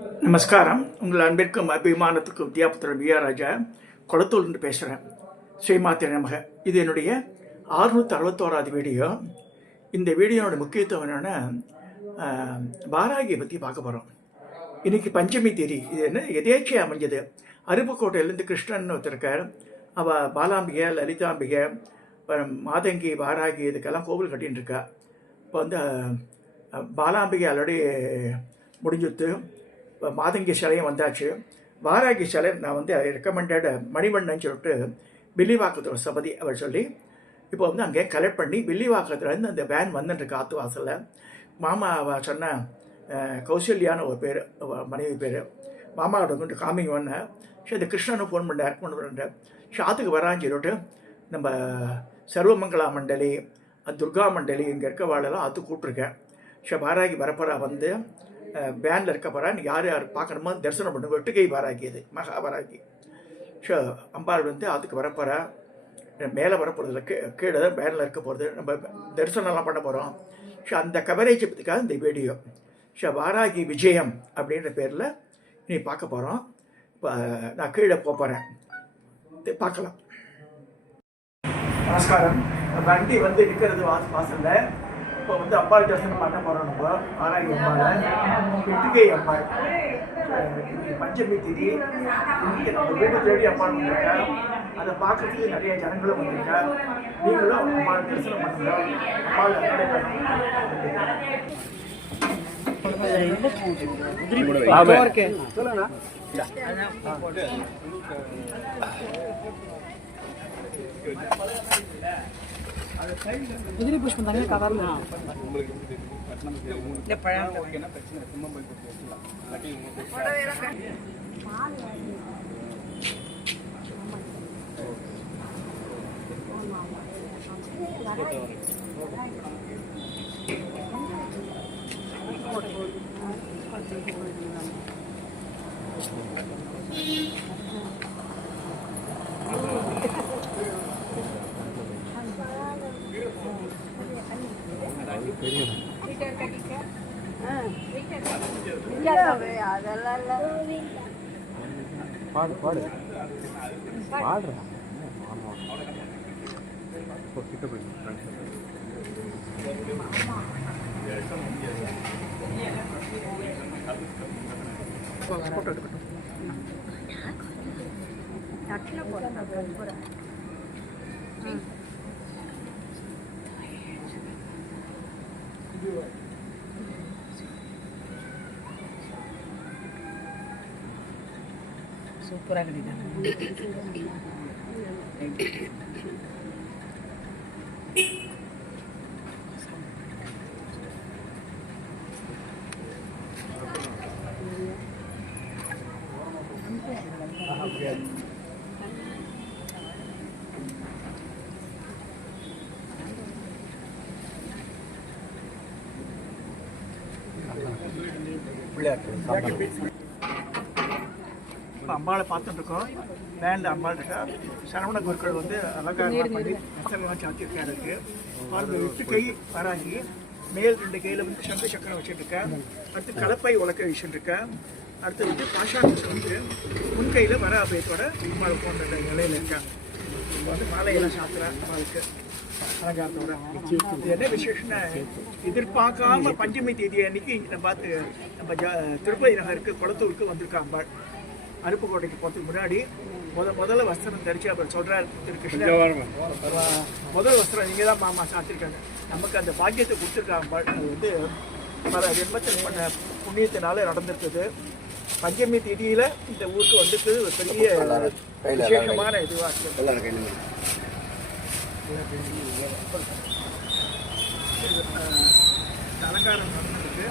நமஸ்காரம். உங்கள் அன்பிற்கும் அபிமானத்துக்கும் வித்யாபுத்திரன் விஆர் ராஜா குளத்தூர்ந்து பேசுகிறேன். ஸ்ரீமாத்திர நமக. இது என்னுடைய 661வது வீடியோ. இந்த வீடியோனோட முக்கியத்துவம் என்னென்னா, வாராகியை பற்றி பார்க்க போகிறோம். இன்றைக்கி பஞ்சமி தேதி. இது என்ன எதேச்சியாக அமைஞ்சது. அருப்புக்கோட்டையிலேருந்து கிருஷ்ணன் ஒருத்தருக்கார். அவள் பாலாம்பிகை, லலிதாம்பிகை, மாதங்கி, வாராகி இதுக்கெல்லாம் கோவில் கட்டின்னு இருக்கா. இப்போ வந்து பாலாம்பிகை ஆல்ரெடி முடிஞ்சுத்து, மாதங்கி சிலையும் வந்தாச்சு. வாராகி சிலை நான் வந்து ரெக்கமெண்டட் மணிவண்ணன் சொல்லிட்டு வில்லிவாக்கத்தோட சபதி அவர் சொல்லி இப்போ வந்து அங்கே கலெக்ட் பண்ணி வில்லிவாக்கத்துலேருந்து அந்த வேன் வந்துட்டுருக்கு ஆற்று வாசலில். மாமா சொன்ன கௌசல்யான்னு ஒரு பேர், மனைவி பேர். மாமாவோட கொண்டு காமிங் வந்தேன். சரி, இந்த கிருஷ்ணனும் ஃபோன் பண்ணுறேன். ஆற்றுக்கு வரான்னு சொல்லிட்டு நம்ம சர்வமங்களா மண்டலி, துர்கா மண்டலி இங்கே இருக்க வாழலாம் ஆற்று கூப்பிட்ருக்கேன். வாராகி வரப்போறா, வந்து வேனில் இருக்க போகிறா. யார் யார் பார்க்கணுமோ தரிசனம் பண்ணுங்க. வெட்டுக்கை வாராகி, இது மகா வாராகி. அம்பாள் வந்து அதுக்கு வரப்போகிறா. மேலே வரப்போகிறதுல கீழே தான் வேனில் இருக்க போகிறது. நம்ம தரிசனம்லாம் பண்ண போகிறோம். அந்த கவரேஜ் பற்றிக்காக இந்த வீடியோ. வாராகி விஜயம் அப்படின்ற பேரில் நீ பார்க்க போகிறோம். இப்போ நான் கீழே போகிறேன், பார்க்கலாம். நமஸ்காரம். வண்டி வந்து நிற்கிறது வாசலில். இப்போ வந்து அம்பாள் தரிசனம் பண்ண போகிறோம். நம்ம வாராகி அம்பாள், வெட்டுகை அம்பாள். பஞ்சமி திதி. இன்னைக்கு நம்ம வீடு தேடி அம்பாள் வந்திருக்கா. அதை பார்க்கறதுக்கு நிறைய ஜனங்களும் வந்திருக்கா. நீங்களும் அம்பாள் தரிசனம் பண்ணுங்க. அம்பாள் உதிரி புஷ்பம் தானே கவர்ல பாடு பாடு பாடுறா. கிட்ட போய் சூப்பராக கட்டிட்டாங்க. இப்போ அம்பாளை பார்த்துட்டுருக்கோம். வேனில் அம்பாள் இருக்கா. சரவண குருக்கள் வந்து அலங்காரம் பண்ணி நெசலாம் சாத்தியிருக்கா. இருக்கு பாருங்க. 8 கை வராகி. மேல் 2 கையில் வந்து சங்க சக்கரம் வச்சுட்டுருக்கேன். அடுத்து கலப்பை உலக்க வச்சுட்டுருக்கேன். அடுத்து வந்து பாஷாட்டம் வந்து முன்கையில் வர அபயத்தோட அம்பாள் போன்ற நிலையில் இருக்கேன். இப்போ வந்து மாலையெல்லாம் சாத்துறேன் அம்பாளுக்கு அலங்காரத்தோட. இது என்ன விசேஷம்னா, எதிர்பார்க்காம பஞ்சமி தேதி அன்னைக்கு பார்த்து நம்ம திருப்பதி நகருக்கு குளத்தூருக்கு வந்திருக்கா அம்பாள். அருப்புக்கோட்டைக்கு போகிறதுக்கு முன்னாடி முதல்ல வஸ்திரம் தரிச்சு அப்புறம் சொல்கிறார் திரு கிருஷ்ணன், முதல் வஸ்திரம் நீங்கள் தான் மாமா சாத்திருக்காங்க. நமக்கு அந்த பாக்கியத்தை கொடுத்துருக்காங்க. அது வந்து பல ஜென்மத்தில் பண்ண புண்ணியத்தினால நடந்திருக்குது. பஞ்சமி தேதியில் இந்த ஊருக்கு வந்துட்டு ஒரு பெரிய விசேஷமான இதுவாக இருக்குது. அலங்காரம் நடந்திருக்கு.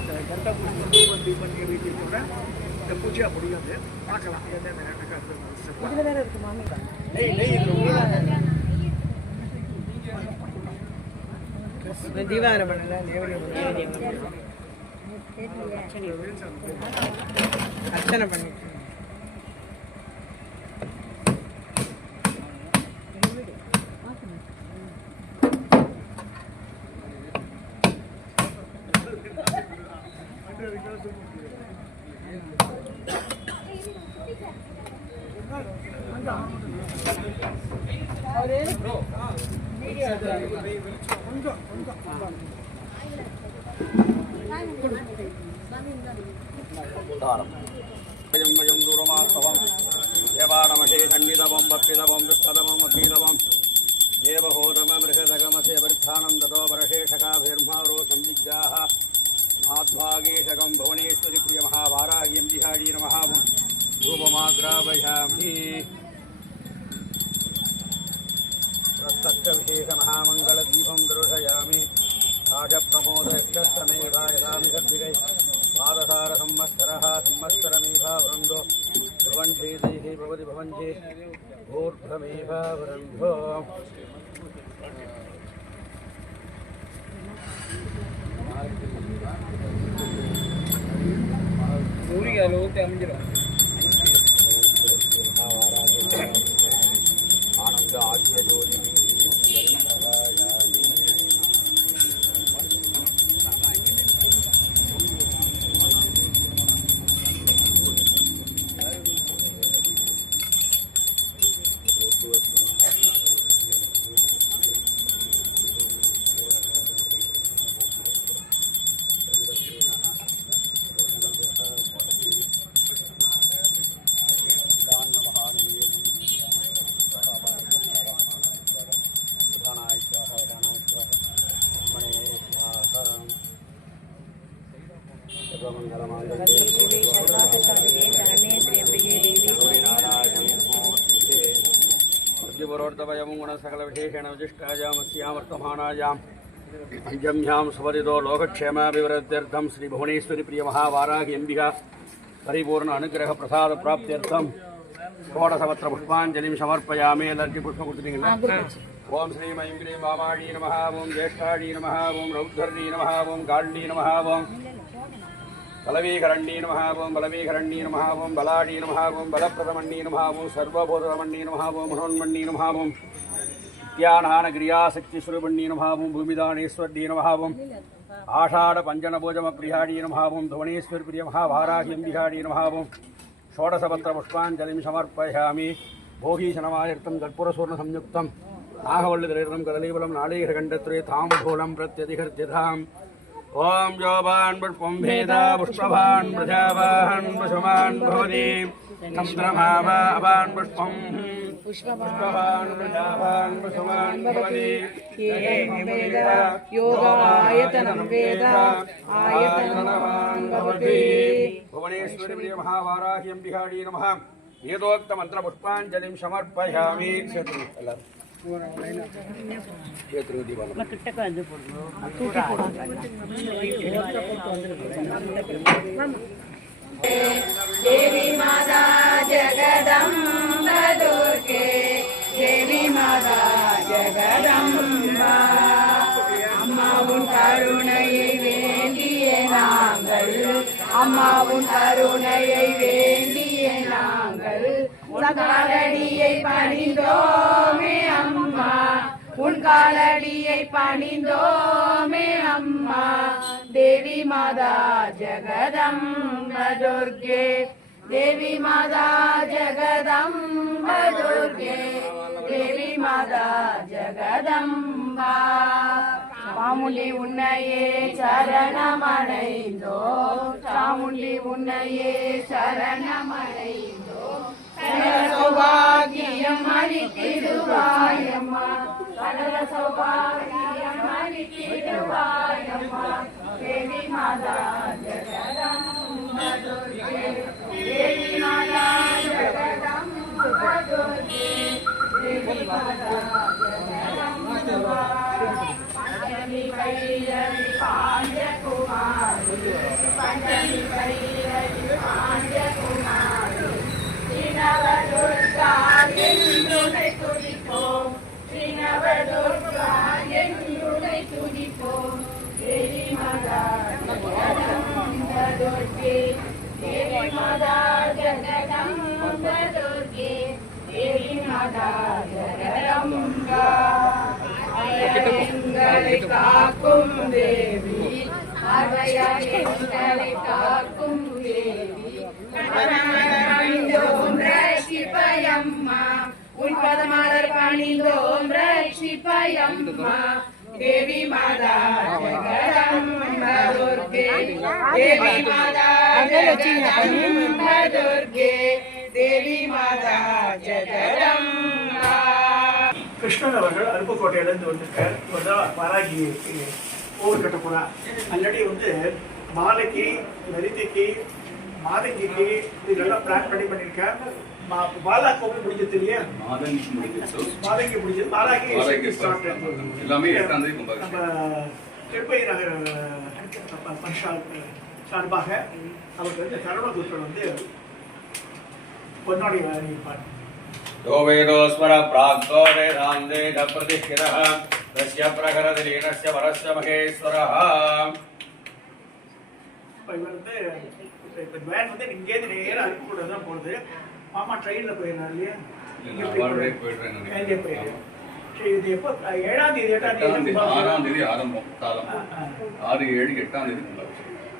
இந்த கண்டா தீபன் வீட்டில் இந்த பூஜை முடியாது. பார்க்கலாம் என்னென்ன தீபாவளி பண்ணல, அர்ச்சனை பண்ணி वयं दूरमास्तवं देवानमशेषण्डितवं वप्पितवं दुष्टतमं वकीलवं देवहोतममृषदगमसे वृद्धानं ततो परशेषकाभिर्मारो संदिग्धाः माध्वागेशकं भुवनेश्वरि प्रियमहावाराह्यं दिहाडी नमः धूपमाग्रापयामि विशेषमहामङ्गलदीपं दर्शयामि राजप्रमोदयक्षस्तमेवा यदामि सद्विगै पादसारसंवत्सरः संवत्सरमेवा वृन्दो भवन्ति दैः भवति भवन्ति ऊर्ध्वमेवा वृन्दो आनंद आद्य ज्योतिनी सकलविशेषेण विशिष्टायां वर्तमानायां पंचम्यां सुपदितो लोकक्षेमाभिवृद्ध्यर्थं श्री भुवनेश्वरी प्रियमहावाराही अंबिका परिपूर्ण अनुग्रह प्रसाद प्राप्त्यर्थं षोडशपत्र पुष्पांजलिं समर्पयामि एलर्जी पुष्पकृति ओं श्री ऐं क्लीं वामाडी नमः ओं ज्येष्ठाडी नमः ओं रौद्धर्णी नमः ओं गाण्डी नमः ओं बलवीकरण्डी नमः ओं बलवीकरण्डी नमः ओं बलाडी नमः ओं बलप्रदमण्डी नमः ओं सर्वभूतमण्डी नमः ओं मनोन्मण्डी नमः ओं क्रियाशक्तिस्वरूपण्डी नमः ओं भूमिदानेश्वरी नमः ओं आषाढ़ पंचनभोजमप्रियाडी नमः ओं धुवनेश्वरी प्रियमहावाराही अंबिकाडी नमः ओं षोडशपत्र पुष्पांजलिं समर्पयामि भोगीशनमायर्थं कर्पूरसूर्णसंयुक्तं नागवल्लिधरेर्णं कदलीफलं नाळीघरखण्डत्रये ताम्बूलं प्रत्यधिकर्त्यताम् ओं जोबान् पुष्पं भेदा पुष्पवान् प्रजावान् पशुमान् भवति चन्द्रमावान् पुष्पं पुष्पवान् प्रजावान् पशुमान् भवति योगायतनं वेद आयतनवान् भवति भुवनेश्वरी प्रियमहावाराही अंबिकाडी नमः वेदोक्तमन्त्रपुष्पाञ्जलिं समर्पयामि देवी माता जगदम्बा दुर्गे देवी माता जगदम्बा अम्मा उन करुணையை வேண்டிய நாங்கள் அம்மா உன் கருணையை வேண்டிய நாங்கள் காலடியை பணிந்தோமே அம்மா உன் காலடியை பணிந்தோமே அம்மா தேவி மாதா ஜெகதம்ப துர்கே தேவி மாதா ஜெகதம்ப துர்கே தேவி மாதா ஜெகதம்பா சாமுண்டி உன்னையே சரணமடைந்தோ சாமுண்டி உன்னையே சரணமடைந்தோ சௌபாகியம் அளித்திடுவாயம்மா சகல சௌபாகியம் அளித்திடுவாயம்மா தேவி மாதா ஜெகதம்ப துர்கே தேவி மாதா ஜெகதம்ப துர்கே தேவி மாதா ஜெகதம்ப பஞ்சமி கைரவி பாண்டியகுமாரி பஞ்சமி கைரவி பாண்டியகுமாரி ஸ்ரீநவதுர்கா என்றுனை துதிப்போம் ஸ்ரீநவதுர்கா என்றுனை துதிப்போம் தேவி மாதா ஜெகதம்ப துர்கே தேவி மாதா ஜெகதம்ப துர்கே தேவி மாதா ஜெகதம்பா எங்களை காக்கும் தேவி அவையாய் எங்களை जगदम्बा देवी माता जगदम्बा दुर्गे देवी माता जगदम्बा दुर्गे देवी माता जगदम्बा கிருஷ்ணன் அவர்கள் அருப்புக்கோட்டையிலேருந்து வந்திருக்கார். இவர் தான் வாராகி கோவில் கட்ட போகிறார். ஆல்ரெடி வந்து மாலைக்கு, லலிதைக்கு, மாதங்கிக்கு இதெல்லாம் பிளான் பண்ணியிருக்கார். பாலா கோவில் முடிஞ்சது இல்லையா? மாதங்கி முடிஞ்சது. மாலாகி எல்லாமே 8ஆம் தேதி நம்ம திருப்பதி நகர் மனுஷா சார்பாக அவருக்கு வந்து சரவணகுருக்கள் வந்து பொன்னாடி அறிவிப்பார். यो वेदोस्मर प्राक्तो वेदान्तेन प्रतिष्ठितः तस्य प्रखरदिलीनस्य वरस्य महेश्वरः. இவர் வந்து வேன் வந்து இங்கேருந்து நேராக அருப்புக்கோட்டை தான் போகுது. மாமா ட்ரெயினில் போயிடலாம் இல்லையா? இது எப்போ 7ஆம் தேதி 8ஆம் தேதி 6ஆம் தேதி ஆரம்பம் காலம் 6, 7, 8ஆம் தேதி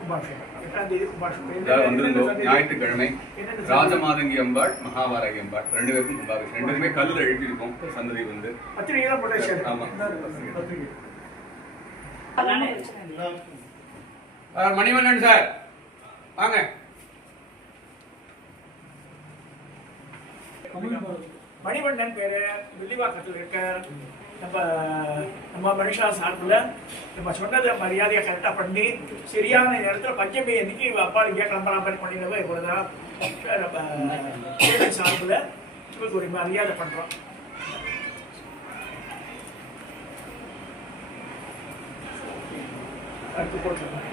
கும்பாபிஷேகம். 8ஆம் தேதி கும்பாபிஷேகம் வந்திருந்தோம். ஞாயிற்றுக்கிழமை ராஜமாதங்கி அம்பாள், மகாவாராகி அம்பாள் 2 பேருக்கும் கும்பாபிஷேகம். 2 பேருமே கல்லுல எழுப்பியிருக்கோம். சந்ததி வந்து பத்திரிகைலாம் போட்டு ஆமா. மணிவண்ணன் சார் வாங்க. மணிவண்ணன் பேரு வில்லிவாக்கத்தில் இருக்க நம்ம மனுஷா சார்பில் நம்ம சொன்னதை மரியாதையை கரெக்டாக பண்ணி சரியான நேரத்தில் பஞ்சமி அன்னைக்கு அப்பா இங்கே கிளம்புற மாதிரி பண்ணினவ இவ்வளோதான். நம்ம சார்பில் இவருக்கு ஒரு மரியாதை பண்ணுறோம். அடுத்து போட்டுருக்கோம்.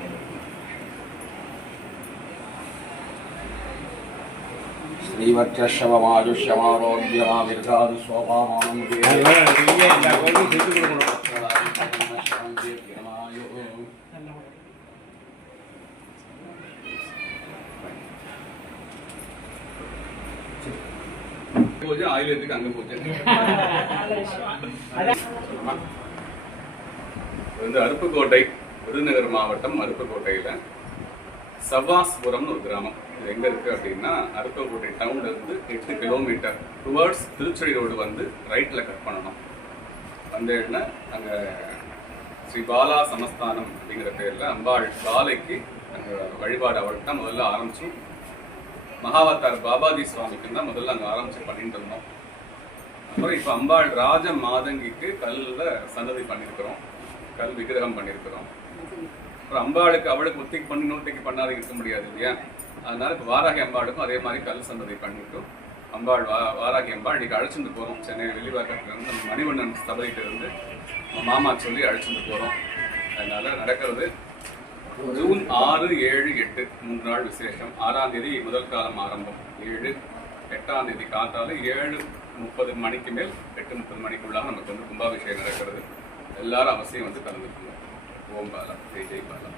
श्रीवक्षमाजुष्यमारोग्यमाविर्धातु स्वभावं பூஜை ஆயுர்வேதிக்கு அங்க பூஜை வந்து அருப்புக்கோட்டை, விருதுநகர் மாவட்டம் அருப்புக்கோட்டையில சவ்வாஸ்புரம்னு ஒரு கிராமம். இது எங்க இருக்கு அப்படின்னா அருப்புக்கோட்டை டவுன்ல இருந்து 8 கிலோமீட்டர் டுவர்ட்ஸ் திருச்செடி ரோடு வந்து ரைட்ல கட் பண்ணணும். வந்தேன்னா அங்க ஸ்ரீ பாலா சமஸ்தானம் அப்படிங்கிற பேர்ல அம்பாள் பாலைக்கு அங்க வழிபாடு அவளுக்கு தான் முதல்ல ஆரம்பிச்சோம். மகாவதார் பாபாஜி சுவாமிக்கு தான் முதல்ல அங்க ஆரம்பிச்சு பண்ணிட்டு இருந்தோம். அப்புறம் இப்ப அம்பாள் ராஜ மாதங்கிக்கு கல்ல சன்னதி பண்ணியிருக்கிறோம், கல் விக்கிரகம் பண்ணியிருக்கிறோம். அப்புறம் அம்பாளுக்கு அவளுக்கு ஒத்திக்கு பண்ணி நோட்டிக்கு பண்ணாத இருக்க முடியாது இல்லையா? அதனால இப்போ வாராகி அம்பாளுக்கும் அதே மாதிரி கல் சன்னதி பண்ணிட்டோம். அம்பாள் வாராகி அம்பாள் இன்னைக்கு அழைச்சிட்டு போகிறோம். சென்னை வெளிவாக்கத்துல இருந்து நம்ம மணிவண்ணன் சபைகிட்ட இருந்து மாமா சொல்லி அழைச்சிட்டு போகிறோம். அதனால நடக்கிறது ஜூன் 6, 7, 8 3 நாள் விசேஷம். 6ஆம் தேதி முதல் காலம் ஆரம்பம். 7, 8ஆம் தேதி காத்தால 7:30 மணிக்கு மேல் 8:30 மணிக்குள்ளாக நமக்கு வந்து கும்பாபிஷேகம் நடக்கிறது. எல்லாரும் அவசியம் வந்து கலந்துக்கணும். ஓம் பாலா, ஜெய் ஜெய் பாலா.